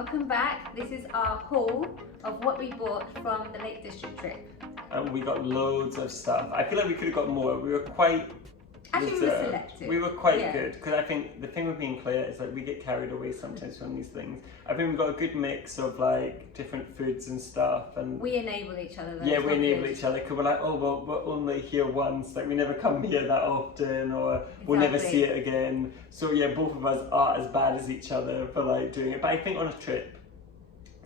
welcome back. This is our haul of what we bought from the Lake District trip. And we got loads of stuff. I feel like we could have got more. We were quite Actually, we were selective. We were quite good, because I think the thing with being clear is like we get carried away sometimes from these things. I think we've got a good mix of like different foods and stuff, and we enable each other. Yeah, we enable each other, because we're like, oh well, we're only here once, like we never come here that often, or we'll never see it again. So yeah, both of us are as bad as each other for like doing it. But I think on a trip,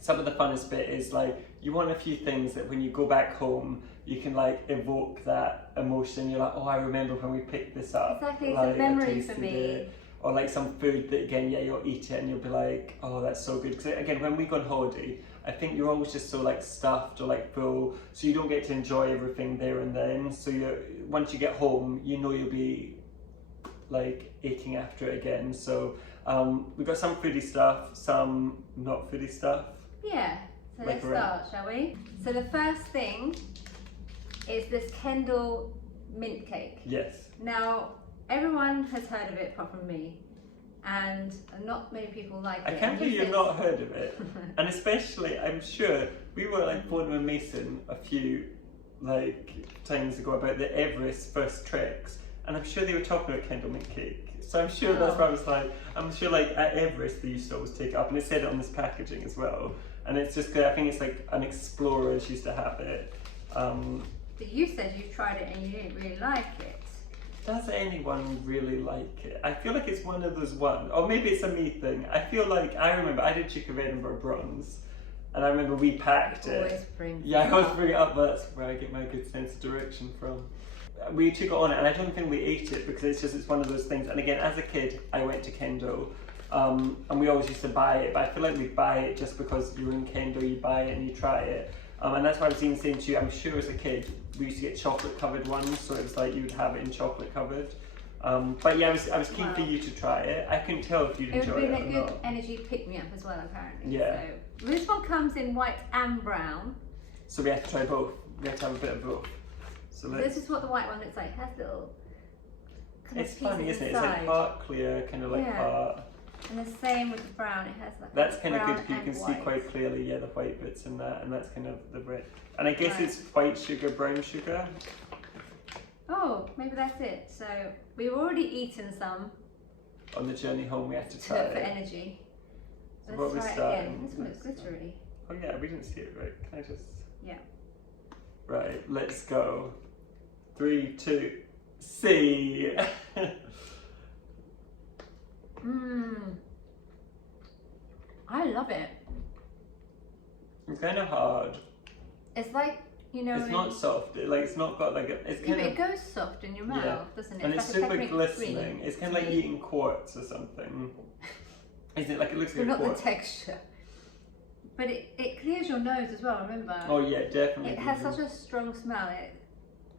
some of the funnest bit is like you want a few things that when you go back home you can like evoke that emotion. You're like, oh, I remember when we picked this up. Exactly, like, it's a memory for me. It. Or like some food that again, yeah, you'll eat it and you'll be like, oh, that's so good. Because again, when we go on holiday, I think you're always just so like stuffed or like full, so you don't get to enjoy everything there and then. So once you get home, you know you'll be like aching after it again. So we got some foodie stuff, some not foodie stuff. Yeah, so like let's start, shall we? So the first thing is this Kendal mint cake. Yes. Now, everyone has heard of it apart from me, and not many people like it. I can't believe you've not heard of it. And especially, I'm sure, we were like phoning with Mason a few like times ago about the Everest first treks, and I'm sure they were talking about Kendal mint cake. So I'm sure that's why I was like, I'm sure like at Everest they used to always take it up, and it said it on this packaging as well. And it's just good. I think it's like an Explorers used to have it. But you said you tried it and you didn't really like it. Does anyone really like it? I feel like it's one of those ones, or maybe it's a me thing. I feel like, I remember I did Chick of Edinburgh Bronze, and I remember we packed it. I always bring it up, but that's where I get my good sense of direction from. We took it on it, and I don't think we ate it because it's one of those things. And again, as a kid, I went to Kendal, and we always used to buy it, but I feel like we buy it just because you're in Kendal, you buy it and you try it. And that's why I was even saying to you, I'm sure as a kid, we used to get chocolate covered ones, so it was like you would have it in chocolate covered. But yeah, I was keen for you to try it. I couldn't tell if you'd enjoy it. It would have been a good energy pick me up as well, apparently. Yeah. So, this one comes in white and brown. So we have to try both. We have to have a bit of both. So this is what the white one looks like. It has little it's funny, isn't it? It's like part clear, kind of like part. And the same with the brown, it has like that's kind of good because you can white. see quite clearly, yeah, the white bits in that, and that's kind of the red. And I guess it's white sugar, brown sugar. Oh, maybe that's it. So we've already eaten some. On the journey home, we have to try it. For energy. So let's try it again. This one looks glittery. Oh yeah, we didn't see it right. Can I just? Yeah. Right, let's go. 3, 2, see. I love it. It's kind of hard. It's like, you know, it's not soft. It's not got like a. It's kind of. It goes soft in your mouth, doesn't it? And it's super glistening. Cream. It's kind of like eating quartz or something. Isn't it? Like it looks like not quartz. The texture, but it clears your nose as well. Remember? Oh yeah, definitely. It has such a strong smell. It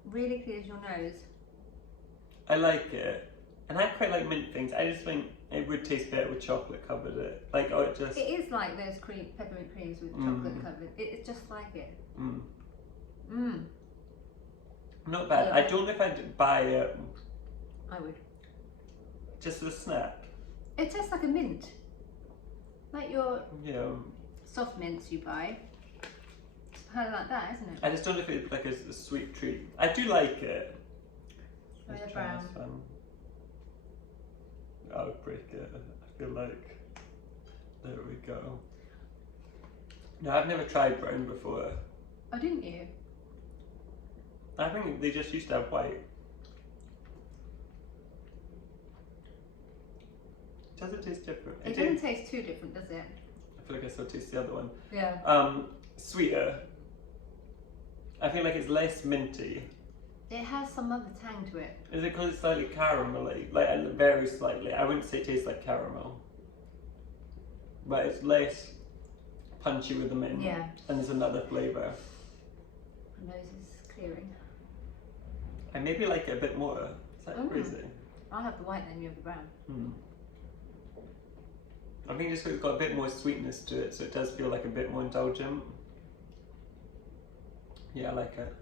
really clears your nose. I like it, and I quite like mint things. I just think it would taste better with chocolate covered. It is like those peppermint creams with chocolate covered. It's just like it. Not bad. I don't know if I'd buy it. I would. Just as a snack. It tastes like a mint, like your soft mints you buy. It's kind of like that, isn't it? I just don't know if it's like a sweet treat. I do like it. Very brown. I would break it. I feel like there we go. No, I've never tried brown before. Oh, didn't you? I think they just used to have white. Does it taste different? It doesn't taste too different, does it? I feel like I still taste the other one. Yeah. Sweeter. I feel like it's less minty. It has some other tang to it. Is it because it's slightly caramelly? Like very slightly. I wouldn't say it tastes like caramel. But it's less punchy with the mint. Yeah. And there's another flavour. My nose is clearing. I maybe like it a bit more. Is that crazy? I'll have the white then, you have the brown. I think just 'cause it's got a bit more sweetness to it, so it does feel like a bit more indulgent. Yeah, I like it.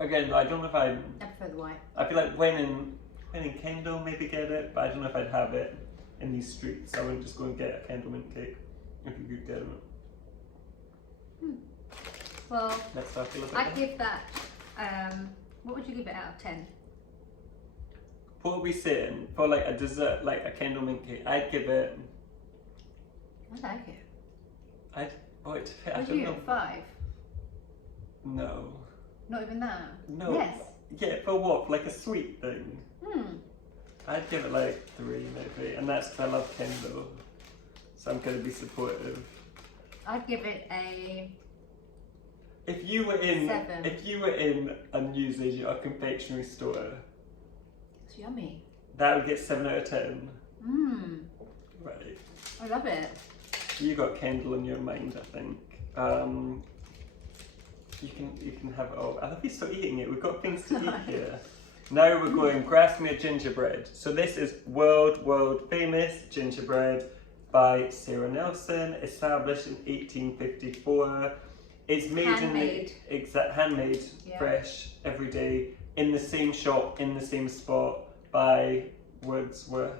Again, I don't know if I prefer the white. I feel like when in Kendal maybe get it, but I don't know if I'd have it in these streets. I wouldn't just go and get a Kendal mint cake. if you could get them. Well, Let's start a little bit. I'd give that, what would you give it out of 10? What are we saying for like a dessert, like a Kendal mint cake? I'd give it. I like it. I Would don't you? know. 5? No. Not even that? No. Yes. Yeah, for what? Like a sweet thing? Hmm. I'd give it like 3 maybe, and that's because I love Kendal, so I'm going to be supportive. I'd give it a... If you were in 7. If you were in a newsagent or confectionery store, It's yummy. that would get 7 out of 10. Mmm. Right. I love it. You got Kendal in your mind, I think. You can have it all. I love you still eating it. We've got things to eat here. Now we're going Grassmere Gingerbread. So this is world famous gingerbread by Sarah Nelson, established in 1854. It's made Handmade. Handmade, Yeah. fresh, every day, in the same shop, in the same spot, by Wordsworth.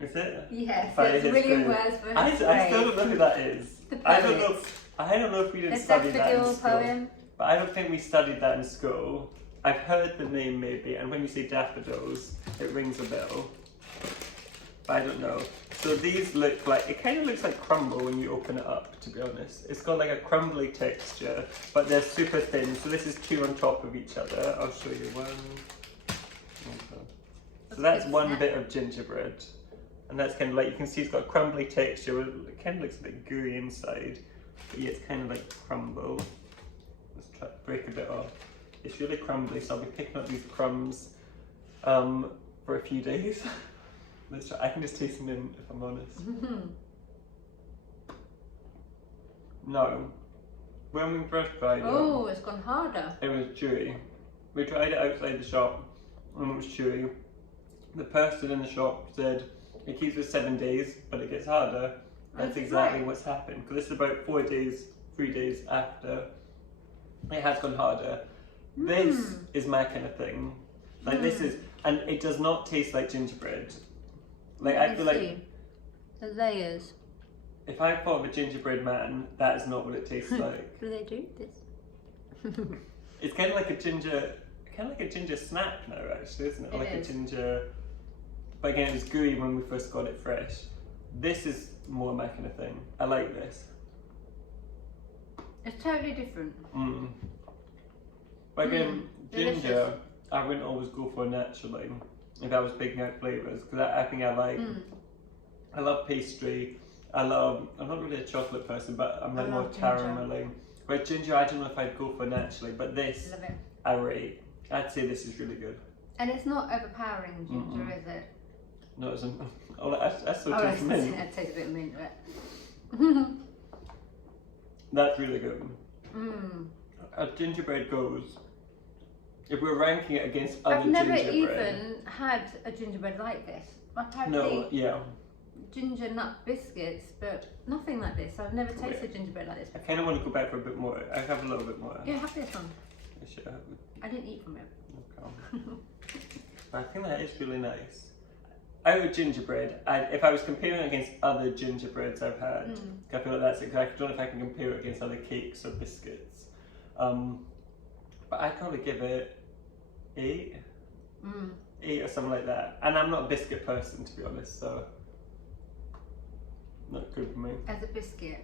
Is it? Yes, By it's his William grave. Wordsworth. I still don't know who that is. The I don't know. poet. I don't know if we didn't The study that in daffodil school. poem. But I don't think we studied that in school. I've heard the name maybe, and when you say daffodils, it rings a bell. But I don't know. So these look like, it kind of looks like crumble when you open it up, to be honest. It's got like a crumbly texture, but they're super thin. So this is 2 on top of each other. I'll show you one. Okay. So that's one bit of gingerbread. And that's kind of like, you can see it's got a crumbly texture. It kind of looks a bit gooey inside. But yeah, it's kind of like crumble. Let's try to break a bit off. It's really crumbly, so I'll be picking up these crumbs for a few days. Let's try. I can just taste them in, if I'm honest. No. When we first tried it, Oh, it's gone harder. it was chewy. We tried it outside the shop and it was chewy. The person in the shop said it keeps for 7 days, but it gets harder. That's exactly what's happened. Because this is about 3 days after. It has gone harder. This is my kind of thing. Like this is, and it does not taste like gingerbread. Like I feel like the layers. if I thought of a gingerbread man, that is not what it tastes like. Do they do this? It's kind of like a ginger snap now, actually, isn't it? Or like a ginger. But again, it was gooey when we first got it fresh. This is more my kind of thing. I like this. It's totally different. But again, ginger, delicious. I wouldn't always go for naturally if I was picking out flavours, because I think I like. I love pastry. I'm not really a chocolate person, but I'm like more caramelly. But ginger, I don't know if I'd go for naturally, but this, Love it. I rate. I'd say this is really good. And it's not overpowering ginger, is it? No, it's that's so tastes mint. It tastes a bit of mint, right? That's really good. As gingerbread goes, if we're ranking it against other gingerbread. I've never even had a gingerbread like this. I've had ginger nut biscuits, but nothing like this. I've never tasted gingerbread like this before. I kind of want to go back for a bit more. I have a little bit more. Yeah, have this one. I should have. I didn't eat from it. Okay. I think that is really nice. Out of gingerbread, if I was comparing it against other gingerbreads I've had, I feel like that's it. I don't know if I can compare it against other cakes or biscuits. But I'd probably give it 8. 8 or something like that. And I'm not a biscuit person, to be honest, so not good for me. As a biscuit,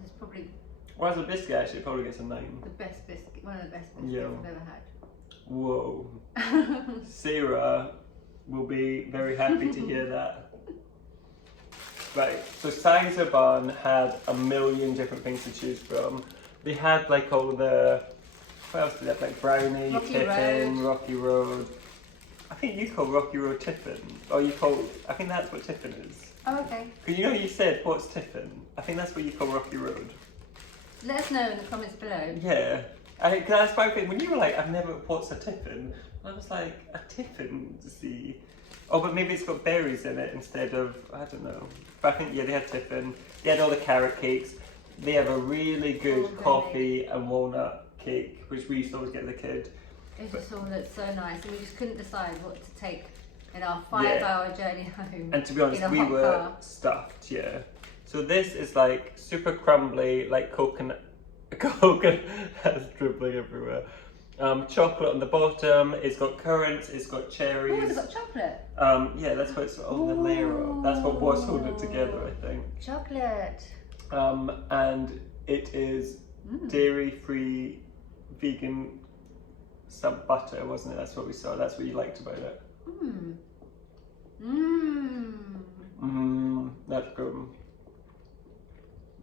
this is probably Well, as a biscuit, actually, it probably gets a 9. the best biscuit, one of the best biscuits I've ever had. Whoa. Sarah will be very happy to hear that. Right, so Sizergh Barn had a million different things to choose from. They had like all the, what else did they have? Like brownie, tiffin, Rocky Road. I think you call Rocky Road tiffin, or I think that's what tiffin is. Oh, okay. Because you know you said, what's tiffin? I think that's what you call Rocky Road. Let us know in the comments below. Yeah. Cause that's my thing. When you were like, I've never, what's a tiffin? I was like, a tiffin, see. Oh, but maybe it's got berries in it instead of, I don't know. But I think, yeah, they had tiffin. They had all the carrot cakes. They have a really good coffee and walnut cake, which we used to always get as a kid. It just all looked so nice, and we just couldn't decide what to take in our 5-hour journey home. And to be honest, we were stuffed, yeah. So this is like super crumbly, like coconut that's dribbling everywhere. Chocolate on the bottom, it's got currants, it's got cherries. Oh, it's got chocolate. Yeah, that's what it's on the layer of. That's what was holding it together, I think. Chocolate. And it is dairy-free, vegan, some butter, wasn't it? That's what we saw. That's what you liked about it. That's good.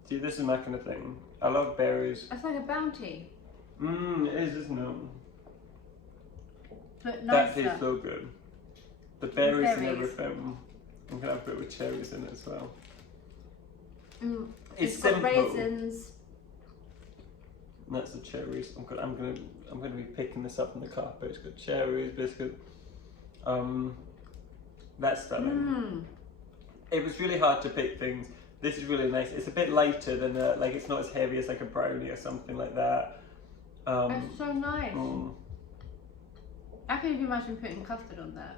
See, this is my kind of thing. I love berries. It's like a bounty. It is, isn't it? But that nicer. tastes so good. The berries and everything. I'm gonna put it with cherries in it as well. It's simple. got raisins. And that's the cherries. I'm gonna be picking this up on the carpet. It's got cherries, biscuit. That's stunning. It was really hard to pick things. This is really nice. It's a bit lighter than like it's not as heavy as like a brownie or something like that. It's so nice. I can even imagine putting custard on that.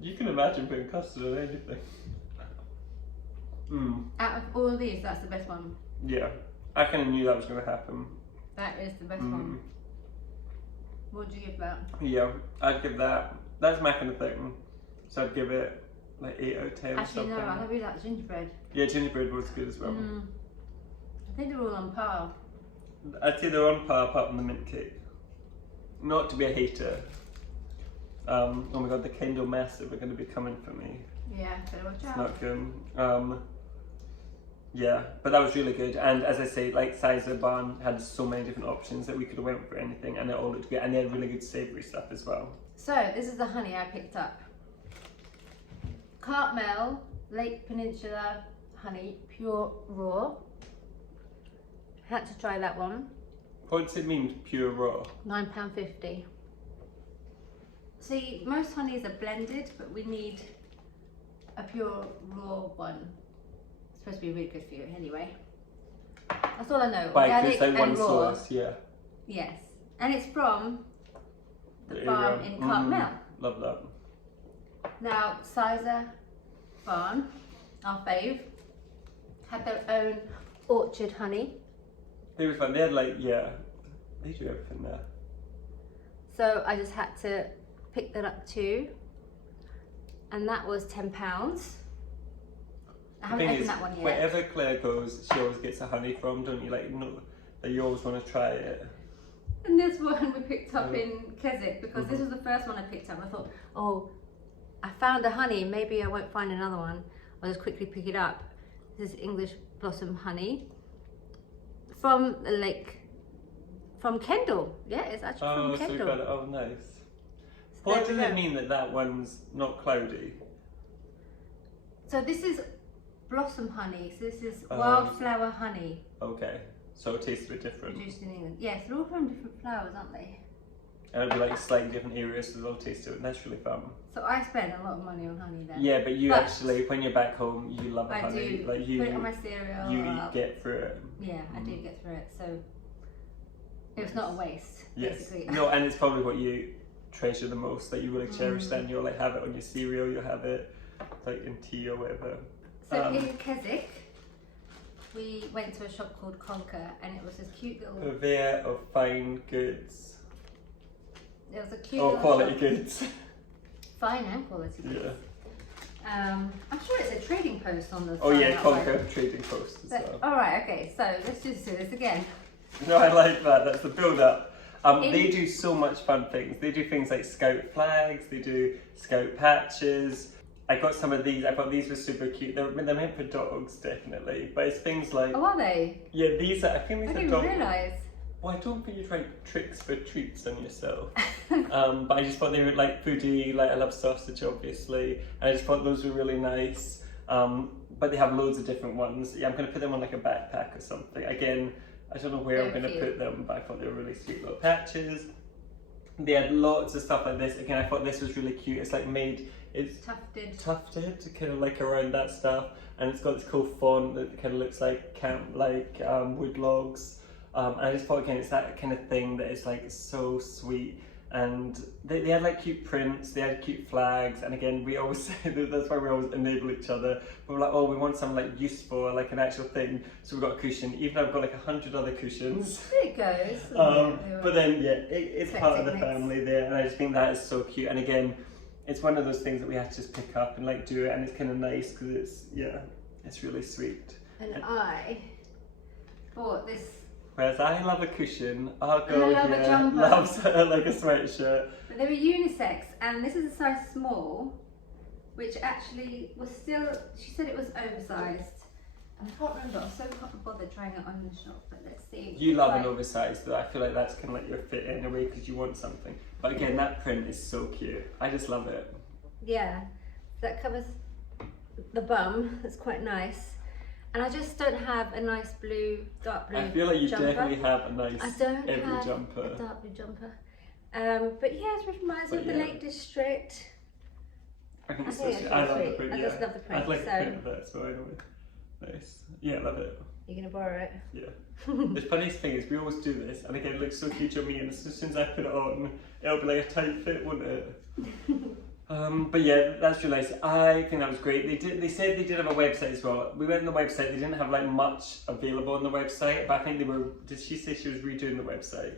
You can imagine putting custard on anything. Out of all of these, that's the best one. Yeah, I kind of knew that was going to happen. That is the best one. What would you give that? Yeah, I'd give that. That's my kind of thing. So I'd give it like 8 out of 10 or something. Actually, no, I really like gingerbread. Yeah, gingerbread was good as well. I think they're all on par. I'd say they're on par apart from the mint cake. Not to be a hater. Oh my god, the Kendal Massive are going to be coming for me. Yeah, better watch out. It's not good. Yeah, but that was really good. And as I say, like Sizergh Barn had so many different options that we could have went for anything, and it all looked good. And they had really good savoury stuff as well. So this is the honey I picked up. Cartmel Lake Peninsula honey, pure raw. Had to try that one. What does it mean, pure raw? £9.50. See, most honeys are blended, but we need a pure raw one. It's supposed to be really good for you anyway. That's all I know. Right, it's like and one raw. source, yeah. Yes, and it's from the farm in Cartmel. Love that. Now, Sizergh Barn, our fave, had their own orchard honey. They were fun. They had like, yeah, they do everything there. So I just had to pick that up too, and that was £10. I haven't opened that one yet. Wherever Claire goes, she always gets a honey from, don't you? Like, no, that you always want to try it. And this one we picked up in Keswick because this was the first one I picked up. I thought, oh, I found a honey, maybe I won't find another one. I'll just quickly pick it up. This is English blossom honey from the lake, from Kendal. Yeah, it's actually from Kendal. So we got it. Oh, nice. So what does it mean that that one's not cloudy? So this is blossom honey. So this is wildflower honey. Okay, so it tastes a bit different. Produced in England. Yes, they're all from different flowers, aren't they? And it'll be like slightly different areas, so they'll taste different. That's really fun. So I spend a lot of money on honey then. Yeah, but you actually, when you're back home, you love honey. I do. Like you put it on my cereal. You get through it. Yeah, I do get through it. So it was not a waste, basically. No, and it's probably what you treasure the most, that you really cherish that, and you'll like have it on your cereal, you'll have it like in tea or whatever. So in Keswick, we went to a shop called Conquer, and it was this cute little purveyor of fine goods. It was a cute little quality shop. Goods. Fine and quality goods. Yeah. I'm sure it's a trading post on the Oh sign yeah, outside. Conquer trading post as well. Alright, okay, so let's just do this again. No, I like that. That's the build up. They do so much fun things. They do things like scout flags, they do scout patches. I got some of these. I thought these were super cute. They're meant for dogs, definitely. But it's things like. Oh, are they? Yeah, these are. I think these I are didn't dog. realise. Well, I don't think you try tricks for treats on yourself. But I just thought they were like foodie. Like I love sausage, obviously, and I just thought those were really nice. But they have loads of different ones. Yeah, I'm gonna put them on like a backpack or something. Again, I don't know where I'm gonna put them, but I thought they were really sweet little patches. They had lots of stuff like this. Again, I thought this was really cute. It's like made. It's tufted, kind of like around that stuff, and it's got this cool font that kind of looks like wood logs. And I just thought again, it's that kind of thing that is like so sweet and they had like cute prints, they had cute flags, and again we always say that's why we always enable each other. We're like, oh, we want something like useful, like an actual thing, so we've got a cushion, even though I've got like 100 other cushions. There it goes. But then yeah, it's part of the family there, and I just think that is so cute. And again, it's one of those things that we have to just pick up and like do it, and it's kind of nice because it's really sweet. And I bought this. Whereas I love a cushion, our girl love a here jumper. loves like a sweatshirt. But they were unisex, and this is a size small, which actually was still, she said it was oversized. I can't remember, I was so can't bother trying it on in the shop, but let's see. You love an oversized though, I feel like that's kind of like your fit anyway because you want something. But again, that print is so cute. I just love it. Yeah, that covers the bum, that's quite nice. And I just don't have a nice blue, dark blue I feel like you jumper. definitely have a nice I don't every have jumper. a dark blue jumper. But yeah, it reminds me of the Lake District. I think it's so it's sweet. really I love the sweet. print, I just love the print. I'd like so a print of that as well anyway. Nice. Yeah, I love it. you're gonna borrow it? Yeah. The funniest thing is we always do this, and again it looks so cute on me, and as soon as I put it on, it'll be like a tight fit, won't it? But yeah, that's really nice. I think that was great. They said they did have a website as well. We went on the website, they didn't have like much available on the website, but I think they were, did she say she was redoing the website?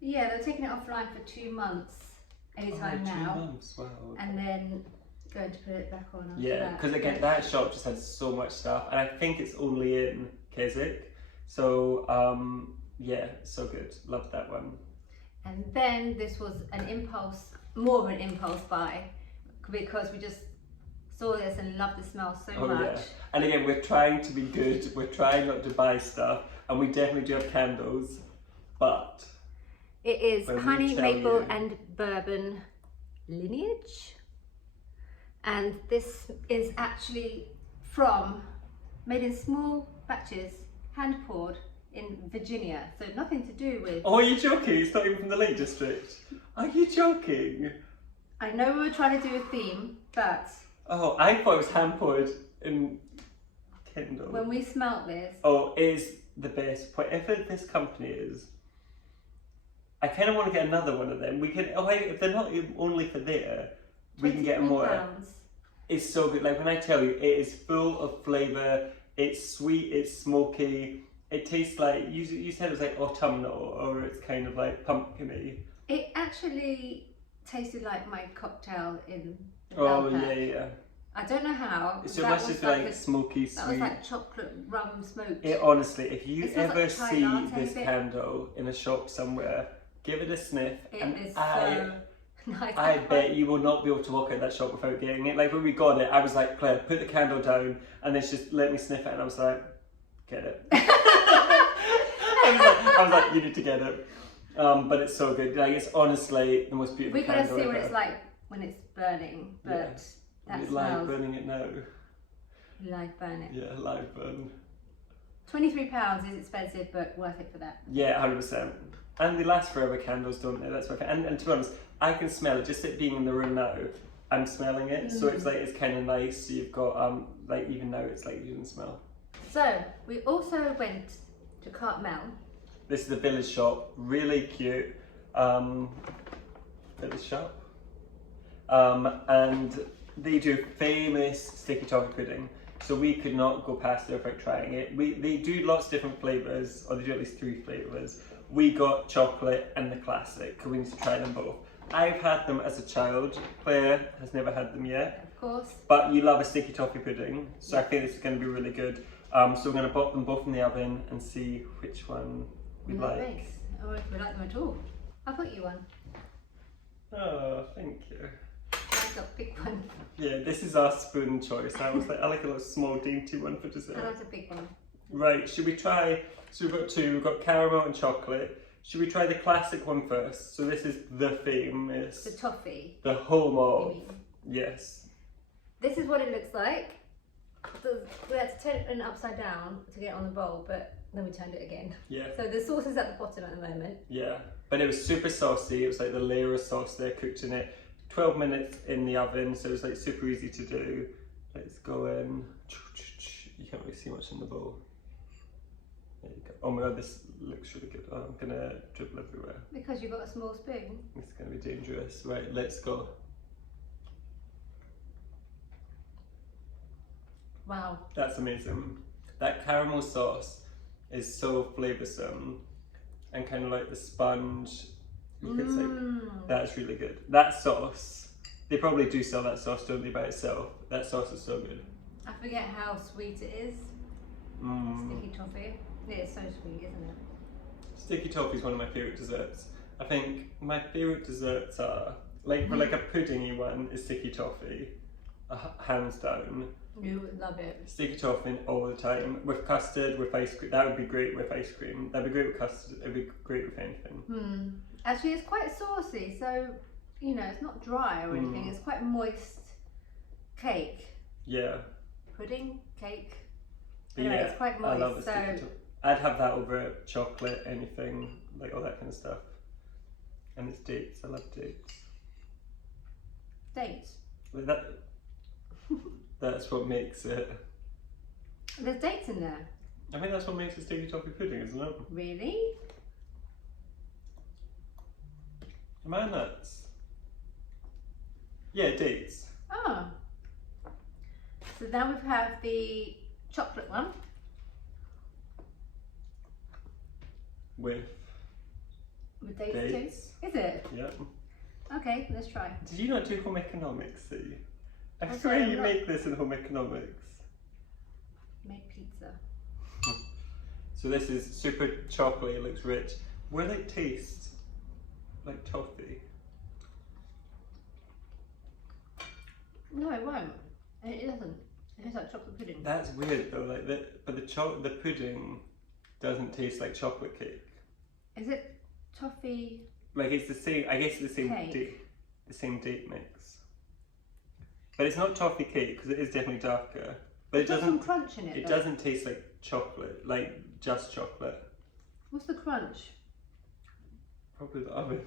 Yeah, they were taking it offline for 2 months, anytime now. 2 months, wow. And then going to put it back on after Yeah, that. because again, that shop just has so much stuff, and I think it's only in Keswick. So, yeah, so good. Loved that one. And then this was an impulse, more of an impulse buy, because we just saw this and loved the smell so much. Yeah. And again, we're trying to be good, we're trying not to buy stuff, and we definitely do have candles, but it is honey, maple you. and bourbon lineage. And this is actually made in small batches, hand poured in Virginia. So nothing to do with... Oh, are you joking? It's not even from the Lake District. Are you joking? I know we were trying to do a theme, but... Oh, I thought it was hand poured in Kendal. When we smelt this... Oh, it is the best. Whatever this company is, I kind of want to get another one of them. We can, if they're not only for there, we can get more. £23. It's so good. Like when I tell you, it is full of flavour. It's sweet. It's smoky. It tastes like you said it was like autumnal, or it's kind of like pumpkiny. It actually tasted like my cocktail in the Oh Belpack. yeah. I don't know how. So that it must was just be like smoky, sweet. That was like chocolate rum smoked. It honestly, if you It smells ever like chai see latte this bit. candle in a shop somewhere, give it a sniff, It and is I so nice. I bet you will not be able to walk out of that shop without getting it. Like when we got it, I was like, Claire, put the candle down, and then she just let me sniff it, and I was like, get it. I was like, you need to get it. But it's so good. Like it's honestly the most beautiful We're gonna candle see what ever. it's like when it's burning, but Yeah. that You smells. like burning it now. Live burn it. Yeah, live burn. £23 is expensive, but worth it for that. Yeah, 100%. And they last forever, candles, don't they? That's what. And to be honest, I can smell it. Just it being in the room now, I'm smelling it. So it's like it's kind of nice. So you've got like even now it's like you can smell. So we also went to Cartmel. This is the village shop, really cute village shop, and they do famous sticky toffee pudding. So we could not go past there without trying it. They do lots of different flavours, or they do at least 3 flavours. We got chocolate and the classic, because we need to try them both. I've had them as a child. Claire has never had them yet. Of course. But you love a sticky toffee pudding, so I think this is going to be really good. So we're going to pop them both in the oven and see which one we like. Nice. Or if we like them at all. I'll put you one. Oh, thank you. I've got a big one. Yeah, this is our spoon choice. I was like, I like a little small dainty one for dessert. I like a big one. Right, should we try, so we've got 2, we've got caramel and chocolate. Should we try the classic one first? So this is the famous, The toffee. the home You of, mean. yes. This is what it looks like. We had to turn it upside down to get it on the bowl, but then we turned it again. Yeah, So the sauce is at the bottom at the moment. yeah. But it was super saucy, it was like the layer of sauce there cooked in it. 12 minutes in the oven, so it was like super easy to do. Let's go in. You can't really see much in the bowl. There you go. Oh my god, this looks really good. Oh, I'm gonna dribble everywhere. Because you've got a small spoon. It's gonna be dangerous. Right, let's go. Wow. That's amazing. That caramel sauce is so flavoursome and kind of like the sponge. It's like, that's really good. That sauce, they probably do sell that sauce, don't they, by itself? That sauce is so good. I forget how sweet it is. Sticky toffee. It is so sweet, isn't it? Sticky toffee is one of my favourite desserts. I think my favourite desserts are, like for like a puddingy one, is sticky toffee, hands down. You would love it. Sticky toffee all the time, with custard, with ice cream. That would be great with ice cream. That'd be great with custard. It'd be great with anything. Actually, it's quite saucy, so you know it's not dry or anything. It's quite moist cake. Yeah. Pudding, cake. Anyway, yeah, it's quite moist. I love the sticky toffee. I'd have that over chocolate, anything, like all that kind of stuff. And it's dates. I love dates. Dates. Like that. That's what makes it. There's dates in there. I think that's what makes it sticky toffee pudding, isn't it? Really? Am I nuts? Yeah, dates. Oh. So now we have the chocolate one. With dates too? Is it? Yeah. Okay, let's try. Did you not do home economics, see? I Okay, swear you make this in home economics. Make pizza. So this is super chocolatey, it looks rich. Will it taste like toffee? No, it won't. It doesn't. It tastes like chocolate pudding. That's weird though, like but the pudding doesn't taste like chocolate cake. Is it toffee? Like it's the same, I guess it's the same cake? the same date mix. But it's not toffee cake because it is definitely darker. But it doesn't some crunch in it. It though. doesn't taste like chocolate, like just chocolate. What's the crunch? Probably the oven.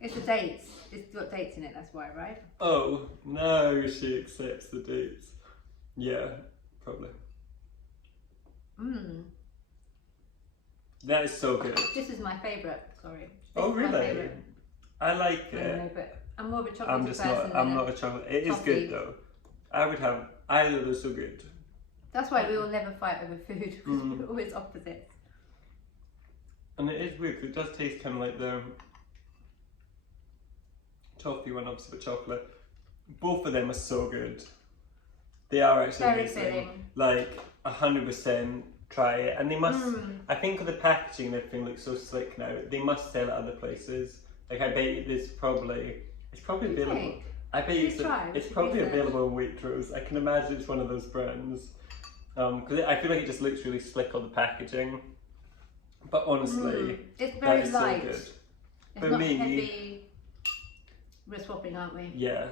It's the dates. It's got dates in it. That's why, right? Oh no, she accepts the dates. Yeah, probably. That is so good. This is my favourite. Sorry. Oh This is my really? favourite. I like I it. don't know, but I'm more of a chocolate I'm just person. not. I'm not a chocolate. It is toffee. good though. I would have either of those. So good. That's why we will never fight over food because we're always opposites. And it is weird because it does taste kind of like the toffee one, obviously, but chocolate. Both of them are so good. They are actually Very amazing. filling. Like 100%. Try it, and they must. I think with the packaging and everything looks so slick now. They must sell it other places. Like I bet you there's probably available. Think? I bet you it's probably available in Waitrose. I can imagine it's one of those brands. Because I feel like it just looks really slick on the packaging. But honestly, it's very that is light. so good. It's For not me, heavy. We're swapping, aren't we? Yeah.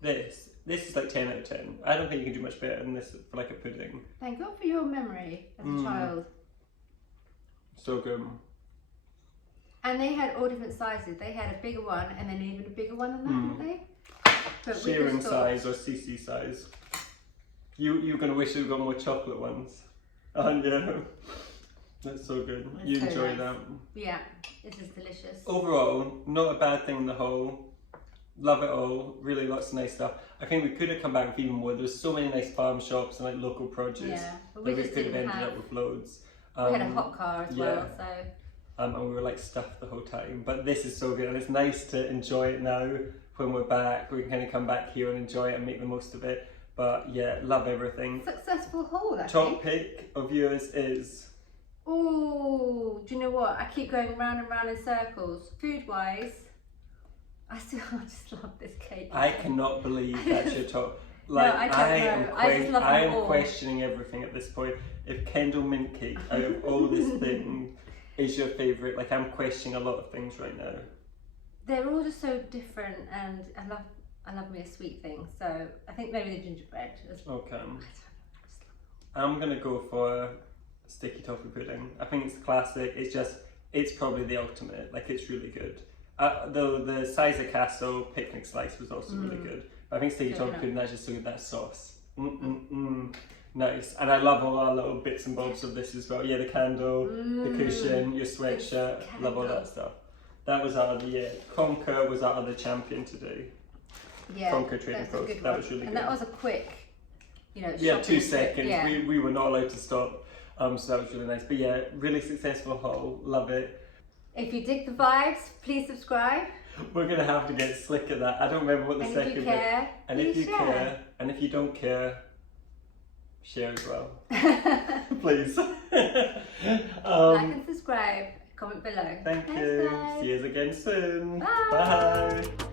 This is like 10 out of 10. I don't think you can do much better than this for like a pudding. Thank God for your memory as a child. So good. And they had all different sizes. They had a bigger one and then even a bigger one than that, didn't they? But we Sharing just thought- size or CC size. You're going to wish you'd got more chocolate ones. Aren't you? That's so good. That's You so enjoy nice. that. Yeah, this is delicious. Overall, not a bad thing in the whole. Love it all. Really lots of nice stuff. I think we could have come back with even more. There's so many nice farm shops and like local produce. Yeah, but we that we just could have didn't ended have. up with loads. We had a hot car as well, so. And we were like stuffed the whole time. But this is so good, and it's nice to enjoy it now when we're back. We can kind of come back here and enjoy it and make the most of it. But yeah, love everything. Successful haul, I Top think. pick of yours is. Oh, do you know what? I keep going round and round in circles. Food-wise, I just love this cake. I cannot believe that's your top. No, I don't know. I just love I them am all. questioning everything at this point. If Kendal mint cake out of all this thing is your favourite, like I'm questioning a lot of things right now. They're all just so different, and I love me a sweet thing. So I think maybe the gingerbread. Okay. I'm gonna go for sticky toffee pudding. I think it's classic. It's probably the ultimate. Like it's really good. Though the Sizergh Castle picnic slice was also really good. But I think sticky toffee pudding, that's just so good. That sauce. Nice. And I love all our little bits and bobs of this as well. Yeah, the candle, the cushion, your sweatshirt, love all that stuff. That was our other year. Conquer was our other champion to do. Yeah, Conquer Trading Post. That was really good. And that was a quick, you know, yeah, 2 seconds. Yeah. We were not allowed to stop. So that was really nice. But yeah, really successful haul. Love it. If you dig the vibes, please subscribe. We're going to have to get slick at that. I don't remember what the And second if you care, And if you care, and if you don't care, share as well. Please. Like and subscribe. Comment below. Thanks, you. Guys. See you again soon. Bye. Bye.